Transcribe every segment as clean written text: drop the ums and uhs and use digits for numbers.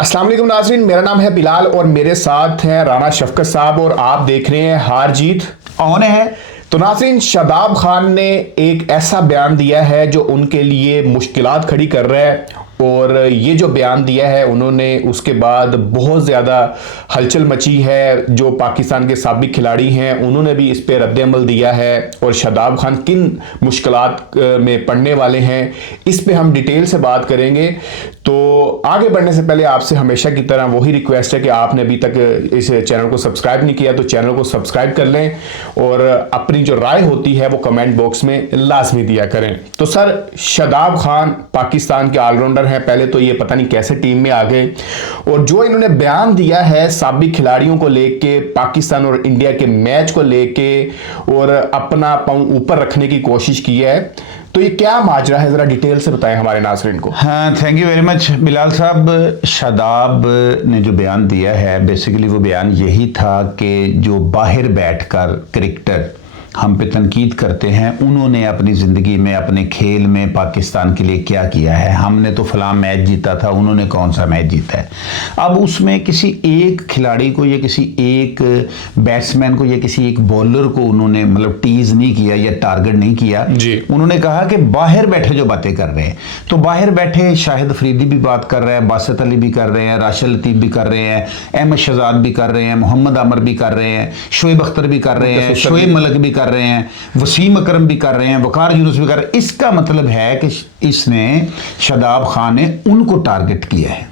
अस्सलाम वालेकुम नाज़रीन, मेरा नाम है बिलाल और मेरे साथ हैं राना शफकत साहब और आप देख रहे हैं हार जीत ऑन है। तो नाज़रीन, शादाब खान ने एक ऐसा बयान दिया है जो उनके लिए मुश्किलात खड़ी कर रहा है और ये जो बयान दिया है उन्होंने, उसके बाद बहुत ज़्यादा हलचल मची है। जो पाकिस्तान के साबिक खिलाड़ी हैं उन्होंने भी इस पर रद्द-ए-अमल दिया है और शादाब खान किन मुश्किलात में पड़ने वाले हैं इस पे हम डिटेल से बात करेंगे। तो आगे बढ़ने से पहले आपसे हमेशा की तरह वही रिक्वेस्ट है कि आपने अभी तक इस चैनल को सब्सक्राइब नहीं किया तो चैनल को सब्सक्राइब कर लें और अपनी जो राय होती है वो कमेंट बॉक्स में लाजमी दिया करें। तो सर, शादाब खान पाकिस्तान के ऑलराउंडर हैं, पहले तो ये पता नहीं कैसे टीम में आ गए, और जो इन्होंने बयान दिया है साबिक खिलाड़ियों को लेके, पाकिस्तान और इंडिया के मैच को लेके और अपना पांव ऊपर रखने की कोशिश की है, तो ये क्या माजरा है, जरा डिटेल से बताएं हमारे नाज़रीन को। हाँ, thank you very much Bilal साहब। शादाब ने जो बयान दिया है, बेसिकली वो बयान यही था कि जो बाहर बैठकर क्रिकेटर हम पे तनकीद करते हैं, उन्होंने अपनी ज़िंदगी में, अपने खेल में पाकिस्तान के लिए क्या किया है। हमने तो फलां मैच जीता था, उन्होंने कौन सा मैच जीता है। अब उसमें किसी एक खिलाड़ी को या किसी एक बैट्समैन को या किसी एक बॉलर को उन्होंने मतलब टीज़ नहीं किया या टारगेट नहीं किया जी। उन्होंने कहा कि बाहर बैठे जो बातें कर रहे हैं, तो बाहर बैठे शाहिद अफरीदी भी बात कर रहे हैं, बासित अली भी कर रहे हैं, राशिद लतीफ़ भी कर रहे हैं, अहमद शहजाद भी कर रहे हैं, मोहम्मद आमिर भी कर रहे हैं, शोएब अख्तर भी कर रहे हैं, शोएब मलिक भी कर रहे हैं, वसीम अकरम भी कर रहे हैं, वकार यूनुस भी कर रहे हैं। इसका मतलब है कि इसने, शादाब खान ने उनको टारगेट किया है।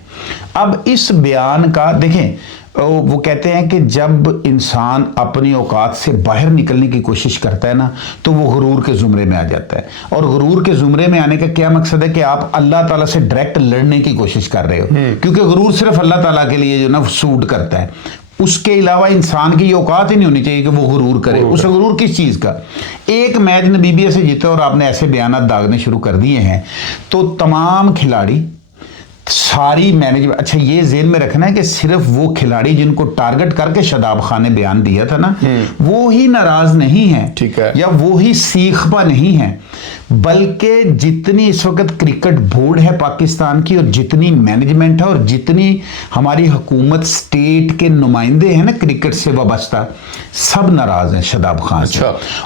अब इस बयान का देखें, वो कहते हैं कि जब इंसान अपनी औकात से बाहर निकलने की कोशिश करता है ना, तो वो गुरूर के जुमरे में आ जाता है। और गुरूर के जुमरे में आने का क्या मकसद है कि आप अल्लाह ताला से डायरेक्ट लड़ने की कोशिश कर रहे हो, क्योंकि गुरूर सिर्फ अल्लाह ताला के लिए जो ना सूट करता है। उसके अलावा इंसान की ये औकात ही नहीं होनी चाहिए कि वो गुरूर करे। उसे गुरूर किस चीज़ का? एक मैच नबीबिया से जीता और आपने ऐसे बयान दागने शुरू कर दिए हैं, तो तमाम खिलाड़ी, सारी मैनेजमेंट, अच्छा ये जेन में रखना है कि सिर्फ वो खिलाड़ी जिनको टारगेट करके शादाब खान ने बयान दिया था ना, वो ही नाराज नहीं है, ठीक है, या वो ही सीखपा नहीं है, बल्कि जितनी इस वक्त क्रिकेट बोर्ड है पाकिस्तान की और जितनी मैनेजमेंट है और जितनी हमारी हुकूमत, स्टेट के नुमाइंदे हैं ना क्रिकेट से वाबस्ता, सब नाराज हैं शादाब खान से।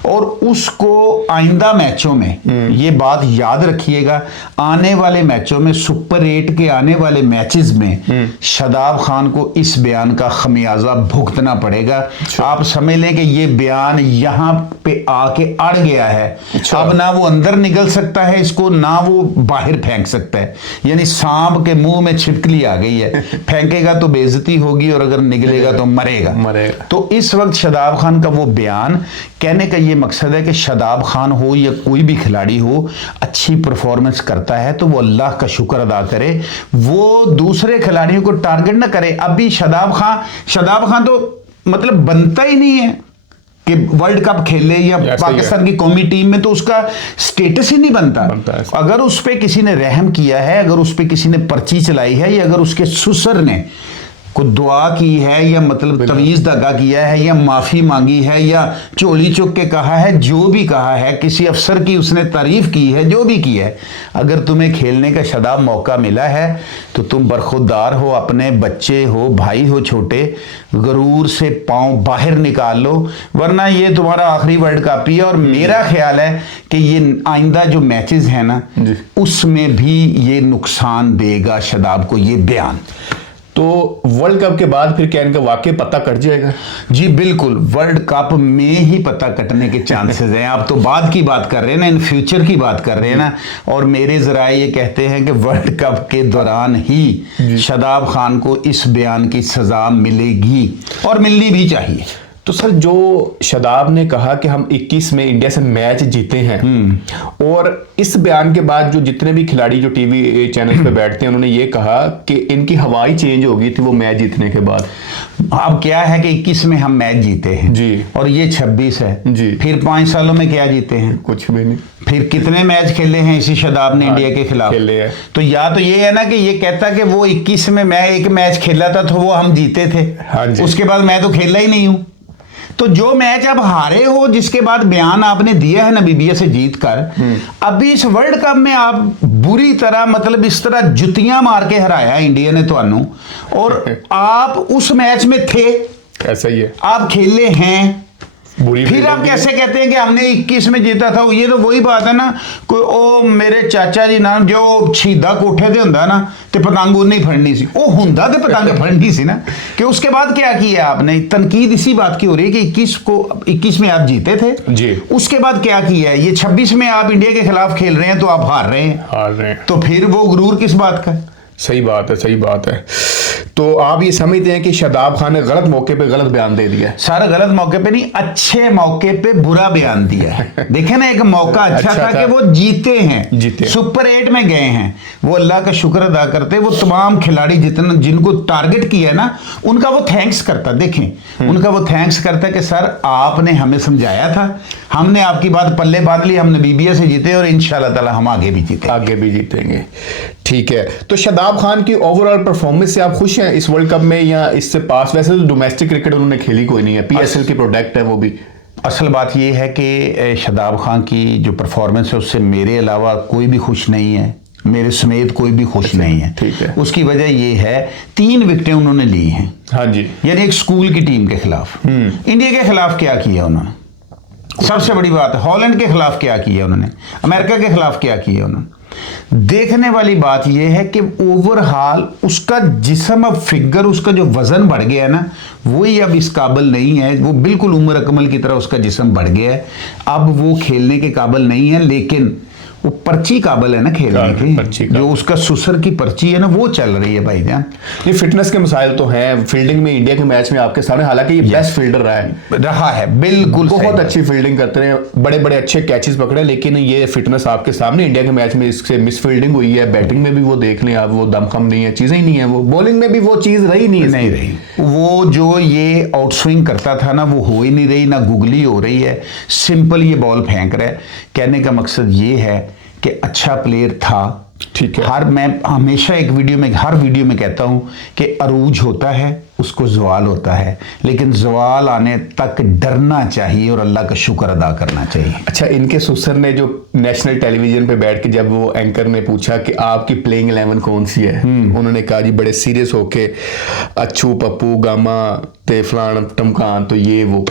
और उसको आइंदा मैचों में ये बात याद रखिएगा, आने वाले मैचों में, सुपर 8 के आने वाले मैचेस में शादाब खान को इस बयान का खमियाजा भुगतना पड़ेगा। आप समझ लें कि ये बयान यहां पे आके अड़ गया है। अब ना वो अंदर निकल सकता है इसको, ना वो बाहर फेंक सकता है। यानी सांप के मुंह में छिपकली आ गई है, फेंकेगा तो बेइज्जती होगी और अगर निकलेगा तो मरेगा। तो इस वक्त शादाब खान का वो बयान कहने का ये मकसद है कि शादाब खान हो या कोई भी खिलाड़ी हो, अच्छी परफॉर्मेंस करता है तो वो अल्लाह का शुक्र अदा करे, वो दूसरे खिलाड़ियों को टारगेट ना करे। अभी शादाब खान तो मतलब बनता ही नहीं है कि वर्ल्ड कप खेले या पाकिस्तान की कौमी टीम में, तो उसका स्टेटस ही नहीं बनता। अगर उस पर किसी ने रहम किया है, अगर उस पर किसी ने पर्ची चलाई है, या अगर उसके ससुर ने को दुआ की है, या मतलब तवीज़ दगा किया है, या माफ़ी मांगी है, या चोली चुक के कहा है, जो भी कहा है, किसी अफसर की उसने तारीफ की है, जो भी की है, अगर तुम्हें खेलने का शादाब मौका मिला है तो तुम बरखुरदार हो, अपने बच्चे हो, भाई हो छोटे, गुरूर से पांव बाहर निकाल लो, वरना ये तुम्हारा आखिरी वर्ल्ड कप ही है। और मेरा ख्याल है कि ये आइंदा जो मैचेस हैं ना, उसमें भी ये नुकसान देगा शादाब को ये बयान। तो वर्ल्ड कप के बाद फिर क्या इनका वाकई पता कट जाएगा? जी बिल्कुल, वर्ल्ड कप में ही पता कटने के चांसेस हैं। आप तो बाद की बात कर रहे हैं ना, इन फ्यूचर की बात कर रहे हैं ना, और मेरे ज़राए ये कहते हैं कि वर्ल्ड कप के दौरान ही शादाब खान को इस बयान की सज़ा मिलेगी और मिलनी भी चाहिए। तो सर, जो शादाब ने कहा कि हम 21 में इंडिया से मैच जीते हैं, और इस बयान के बाद जो जितने भी खिलाड़ी जो टीवी चैनल पे बैठते हैं, उन्होंने ये कहा कि इनकी हवा ही चेंज हो गई थी वो मैच जीतने के बाद। अब क्या है कि 21 में हम मैच जीते हैं जी, और ये 26 है जी, फिर 5 सालों में क्या जीते हैं? कुछ भी नहीं। फिर कितने मैच खेले हैं इसी शादाब ने इंडिया के खिलाफ? खेले हैं। तो या तो ये है ना कि ये कहता कि वो 21 में मैं एक मैच खेला था तो वो हम जीते थे, हाँ जी। उसके बाद मैं तो खेला ही नहीं हूं, तो जो मैच आप हारे हो, जिसके बाद बयान आपने दिया है नामीबिया से जीत कर, अभी इस वर्ल्ड कप में आप बुरी तरह, मतलब इस तरह जुतियां मार के हराया इंडिया ने ਤੁਹਾਨੂੰ, और आप उस मैच में थे, ऐसा ही है, आप खेले हैं, बुरी फिर आप कैसे कहते हैं कि हमने 21 में जीता था? ये तो वही बात है ना, कोई ओ मेरे चाचा जी ना जो शहीदा कोठे ते हुंदा ना ते पतंग उन्हें ही फड़नी सी, ओ हुंदा ते पतंग फड़नी सी ना। कि उसके बाद क्या किया आपने? तनकीद इसी बात की हो रही है कि 21 में आप जीते थे जी, उसके बाद क्या किया है? ये 26 में आप इंडिया के खिलाफ खेल रहे हैं तो आप हार रहे हैं, तो फिर वो गुरूर किस बात का? सही बात है, सही बात है। तो आप ये समझते हैं कि शादाब खान ने गलत मौके पे गलत बयान दे दिया है? सारा गलत मौके पे नहीं, अच्छे मौके पे बुरा बयान दिया है। देखे ना, एक मौका अच्छा था कि वो जीते हैं, सुपर 8 में गए हैं, वो अल्लाह का शुक्र अदा करते, वो तमाम खिलाड़ी जितना जिनको टारगेट किया है ना, उनका वो थैंक्स करता। देखें, उनका वो थैंक्स करता कि सर आपने हमें समझाया था, हमने आपकी बात पल्ले बांध ली, हम नामीबिया से जीते और इंशाल्लाह ताला हम आगे भी जीतेंगे। ठीक है, तो शादाब खान की ओवरऑल परफॉर्मेंस से आप खुश हैं इस वर्ल्ड कप में या इससे पास? वैसे तो डोमेस्टिक क्रिकेट उन्होंने खेली कोई नहीं है, PSL की प्रोडक्ट है वो भी। असल बात यह है कि शादाब खान की जो परफॉर्मेंस है उससे मेरे अलावा कोई भी खुश नहीं है, मेरे समेत कोई भी खुश नहीं है। ठीक है, उसकी वजह यह है 3 विकेटें उन्होंने ली हैं। हाँ जी, यानी एक स्कूल की टीम के खिलाफ। इंडिया के खिलाफ क्या किया उन्होंने? सबसे बड़ी बात है, हॉलैंड के खिलाफ क्या किया उन्होंने, अमेरिका के खिलाफ क्या किया उन्होंने। देखने वाली बात यह है कि ओवरऑल उसका जिस्म, अब फिगर, उसका जो वजन बढ़ गया है ना, वही अब इस काबिल नहीं है। वो बिल्कुल उम्र अकमल की तरह उसका जिस्म बढ़ गया है, अब वो खेलने के काबिल नहीं है। लेकिन वो पर्ची काबिल है ना खेलने की, जो उसका सुसर की पर्ची है ना वो चल रही है भाईजान। ये फिटनेस के मसाइल तो हैं फील्डिंग में इंडिया के मैच में आपके सामने, हालांकि ये बेस्ट फील्डर रहा है, बिल्कुल बहुत अच्छी फील्डिंग करते हैं, बड़े बड़े अच्छे कैचेस पकड़े, लेकिन ये फिटनेस आपके सामने इंडिया के मैच में इससे मिस फील्डिंग हुई है। बैटिंग में भी वो देख लें आप, वो दमखम नहीं है, चीजें ही नहीं है, वो बॉलिंग में भी वो चीज नहीं रही। वो जो ये आउटस्विंग करता था ना, वो हो ही नहीं रही, ना गुगली हो रही है, सिंपल ये बॉल फेंक रहा है। कहने का मकसद ये है कि अच्छा प्लेयर था। ठीक है, मैं हमेशा हर वीडियो में कहता हूं कि अरूज होता है, उसको ज़वाल होता है, लेकिन ज़वाल आने तक डरना चाहिए और अल्लाह का शुक्र अदा करना चाहिए। अच्छा, इनके सुसर ने जो नेशनल टेलीविजन पे बैठ के जब वो एंकर ने पूछा कि आपकी प्लेइंग 11 कौन सी है, उन्होंने कहा जी बड़े सीरियस होके अच्छू पप्पू गामा ते फलान टमकान, तो ये वो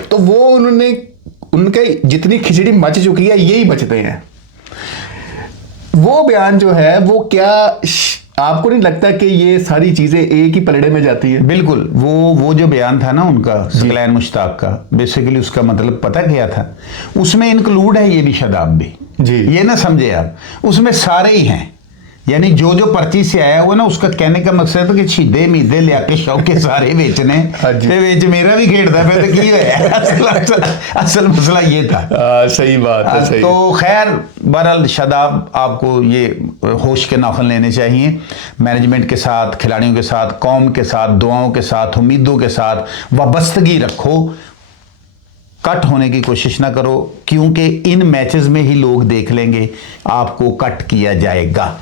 उन्होंने, उनके जितनी खिचड़ी मच चुकी है यही बचते हैं। वो बयान जो है वो क्या आपको नहीं लगता कि ये सारी चीजें एक ही पलड़े में जाती है? बिल्कुल, वो जो बयान था ना उनका सकलैन मुश्ताक का, बेसिकली उसका मतलब पता क्या था? उसमें इंक्लूड है ये भी, शादाब भी जी, ये ना समझे आप, उसमें सारे ही हैं। यानी जो पर्ची से आया हुआ ना, उसका कहने का मकसद है कि छीदे मीदे लिया के शौके सारे बेचने ते बेच मेरा भी खेड़ता पे तो की है। असल मसला ये था। सही बात है, सही। तो खैर बहरहाल शादाब आपको ये होश के नाखुन लेने चाहिए, मैनेजमेंट के साथ, खिलाड़ियों के साथ, कौम के साथ, दुआओं के साथ, उम्मीदों के साथ वाबस्तगी रखो, कट होने की कोशिश ना करो, क्योंकि इन मैचेस में ही लोग देख लेंगे आपको कट किया जाएगा।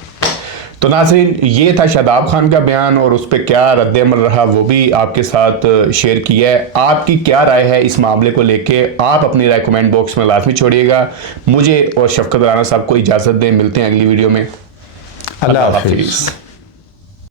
तो नाज़रीन, ये था शादाब खान का बयान और उस पर क्या रद्द-ए-अमल रहा वो भी आपके साथ शेयर किया है। आपकी क्या राय है इस मामले को लेके? आप अपनी राय कमेंट बॉक्स में लाजमी छोड़िएगा। मुझे और शफकत राना साहब को इजाज़त दें, मिलते हैं अगली वीडियो में। अल्लाह हाफिज़।